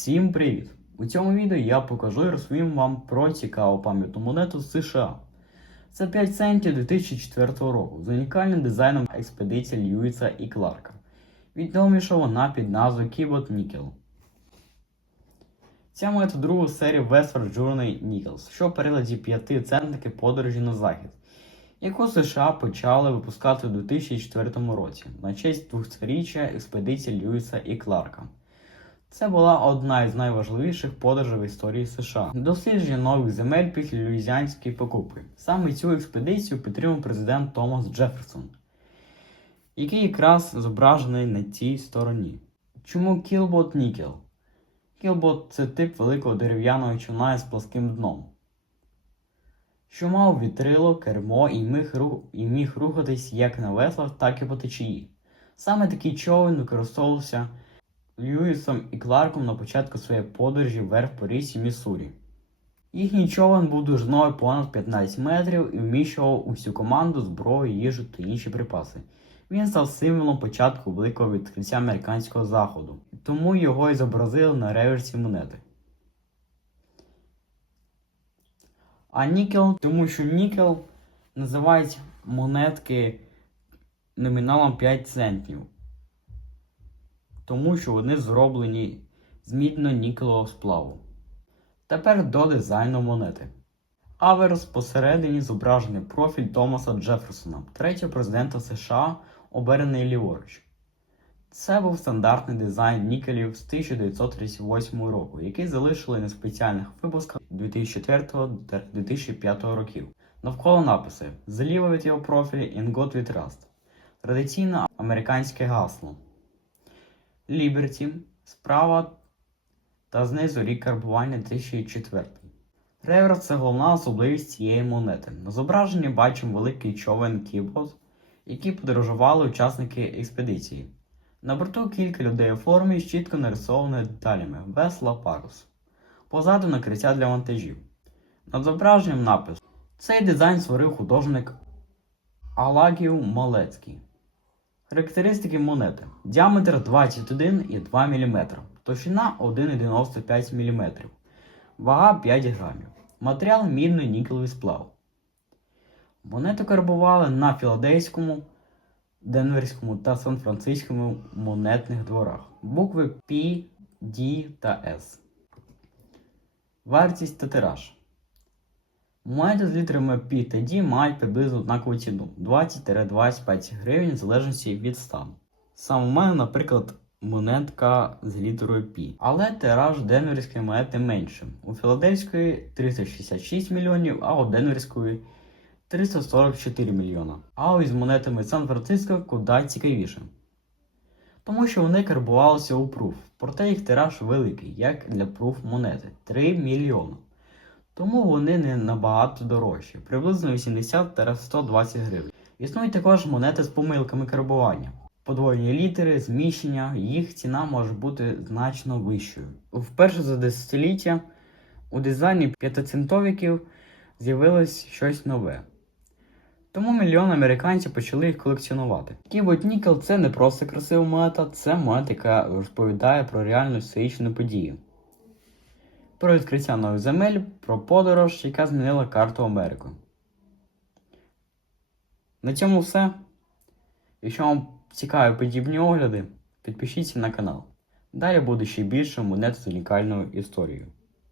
Всім привіт! У цьому відео я покажу і розповім вам про цікаву пам'ятну монету з США. Це 5 центів 2004 року з унікальним дизайном експедиції Льюіса і Кларка. Відоміша вона під назвою Keyboard Nickel. Ця монета друга серії Westward Journey Nickels, що в перекладі 5 центники подорожі на захід, яку США почали випускати у 2004 році на честь 200-річчя експедиції Льюіса і Кларка. Це була одна із найважливіших подорожей в історії США. Дослідження нових земель після Люїзіанської покупки. Саме цю експедицію підтримав президент Томас Джеферсон, який якраз зображений на цій стороні. Чому кілбот нікел? Кілбот це тип великого дерев'яного човна із плоским дном, що мав вітрило, кермо і міг, ру- і міг рухатись як на веслах, так і по течії. Саме такий човен використовувався Льюісом і Кларком на початку своєї подорожі вверх по річці Міссурі. Їхній човен був довжиною понад 15 метрів і вміщував усю команду зброю, їжу та інші припаси. Він став символом початку великого відкриття американського заходу, тому його і зобразили на реверсі монети. А нікел, тому що нікел називають монетки номіналом 5 центів тому що вони зроблені з мідно-нікелевого сплаву. Тепер до дизайну монети. Аверс посередині зображений профіль Томаса Джеферсона, третього президента США, оберений ліворуч. Це був стандартний дизайн нікелів з 1938 року, який залишили на спеціальних випусках 2004-2005 років. Навколо написи зліва від його профілю «In God we trust» традиційне американське гасло. Ліберті справа та знизу рік карбування 2004. Реверс це головна особливість цієї монети. На зображенні бачимо великий човен Кібот, який подорожували учасники експедиції. На борту кілька людей у формі з чітко нарисованими деталями весла парус. Позаду накриття для вантажів. Над зображенням напис. Цей дизайн створив художник Алагів Малецький. Характеристики монети. Діаметр 21,2 мм, товщина 1,95 мм, вага 5 грамів. Матеріал мідний нікелевий сплав. Монету карбували на філадельському, денверському та сан-франциському монетних дворах. Букви P, D та S. Вартість та тираж. Монети з літерами P та D мають приблизно однакову ціну 20-25 гривень в залежності від стану. Саме у мене, наприклад, монетка з літерою P. Але тираж денверської монети менше. У Філадельської 366 мільйонів, а у Денверської 344 мільйона. А ось з монетами Сан-Франциско куди цікавіше. Тому що вони карбувалися у пруф, проте їх тираж великий, як для пруф монети 3 мільйона. Тому вони не набагато дорожчі, приблизно 80-120 гривень. Існують також монети з помилками карбування. Подвоєні літери, зміщення, їх ціна може бути значно вищою. Вперше за десятиліття у дизайні п'ятицентовиків з'явилось щось нове. Тому мільйони американців почали їх колекціонувати. Кібот Нікел це не просто красива монета, це монета, яка розповідає про реальну історичну подію про відкриття нових земель, про подорож, яка змінила карту Америки. На цьому все. Якщо вам цікаві подібні огляди, підпишіться на канал. Далі буде ще більше монет з унікальною історією.